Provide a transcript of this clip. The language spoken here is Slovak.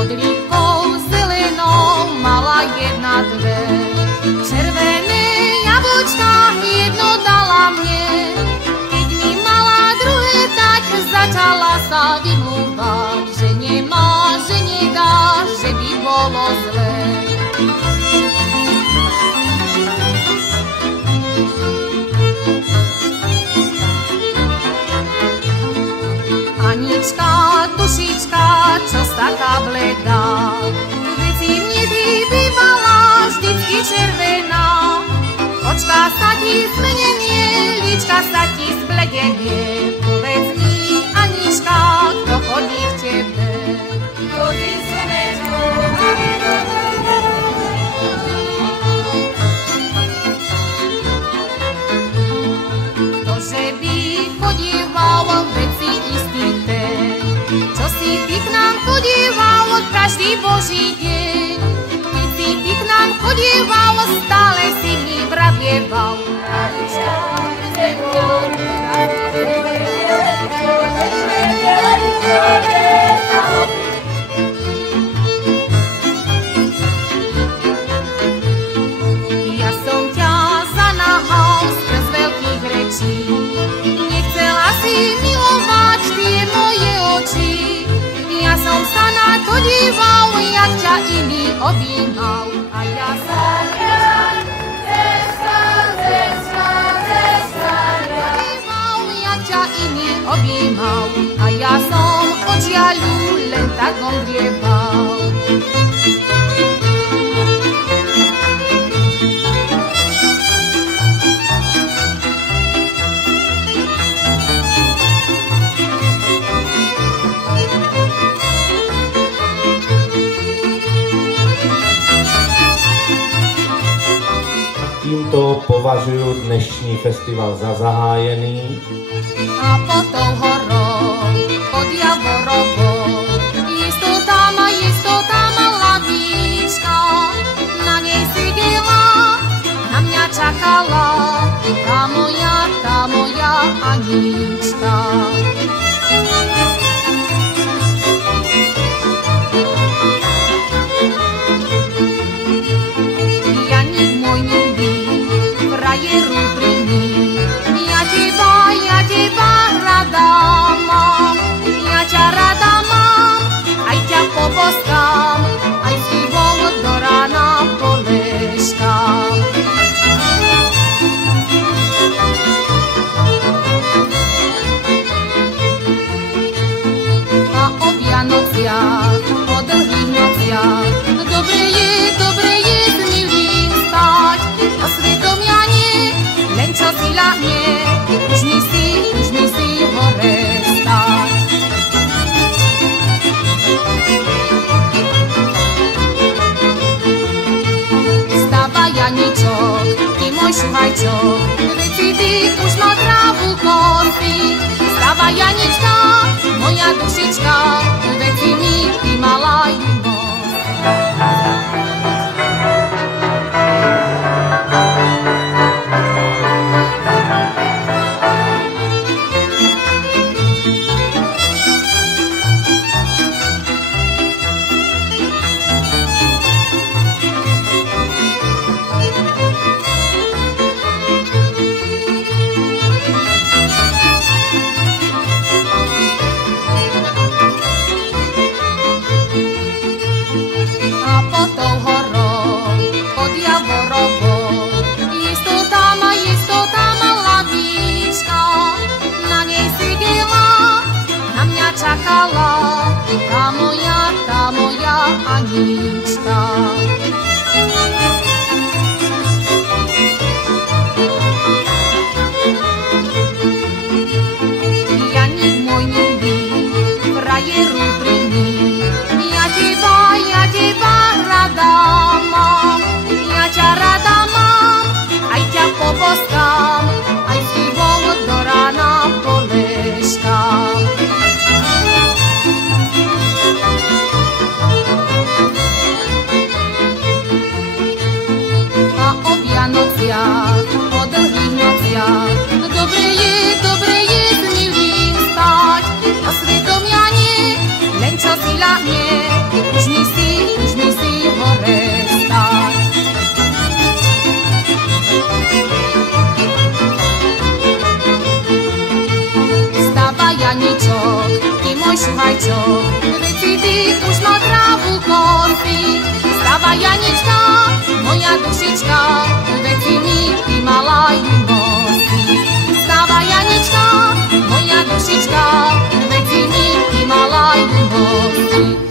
pod lípkou zelenou mala jedna dve. Červené jablčka jedno dala mne, keď mi mala druhé dať, začala sa vymlúvať, že nemá, že nedá, že by bolo zlé. Anička, dušička, čo taká bledá, veci mne ty bývala vždycky červená. Očka sa ti zmenenie, líčka sa ti zbledenie, povedz mi, Anička, kto chodí v tebe? Chodí slnečko, ktože by chodíval veci istý ten, čo si ty k nám chodíval každý boží deň. Keď si ty k nám chodíval, stále si mi vravieval. Ja som ťa zanahal skrz veľkých rečí, nechcela si milovať tie moje oči. Ja som sa na to díval, jak ťa iný objímal. A ja som jak ťa iný objímal. A ja som od žiaľu len tak omdrieval. Tímto považuju dnešní festival za zahájený. A pod tou horou, pod Javorovou, jistota lavička, na nej sedela, na mňa čakala, tá moja Anička. Janík môj milý, frajeru primi, ja teba rada mám, ja ťa rada mám, aj ťa poboskám, aj s tebou do rána poleškám. A o Vianociach, o dlhých nociach, dobre je s milým spať, o svetom Jane, len čo si ľahne, už mi si hore stať. Vstávaj, Janičok, ty môj šuhajčok, veď si ty už mal trávu kosiť. Vstávaj, Janička, moja dušička, veď si mi ty mala ju čakala, tá moja Anička. Janík môj milý, frajeru primi, ja teba rada mám, ja ťa rada mám, aj ťa poboskám, aj s tebou do rána poleškám. už mi si hore stať. Vstávaj, Janičok, ty môj šuhajčok, veď si ty už mal trávu kosiť. Vstávaj, Janička, moja dušička, veď si mi ty mala ju nosiť. Vstávaj, Janička, moja dušička, veď si mi ty mala ju nosiť.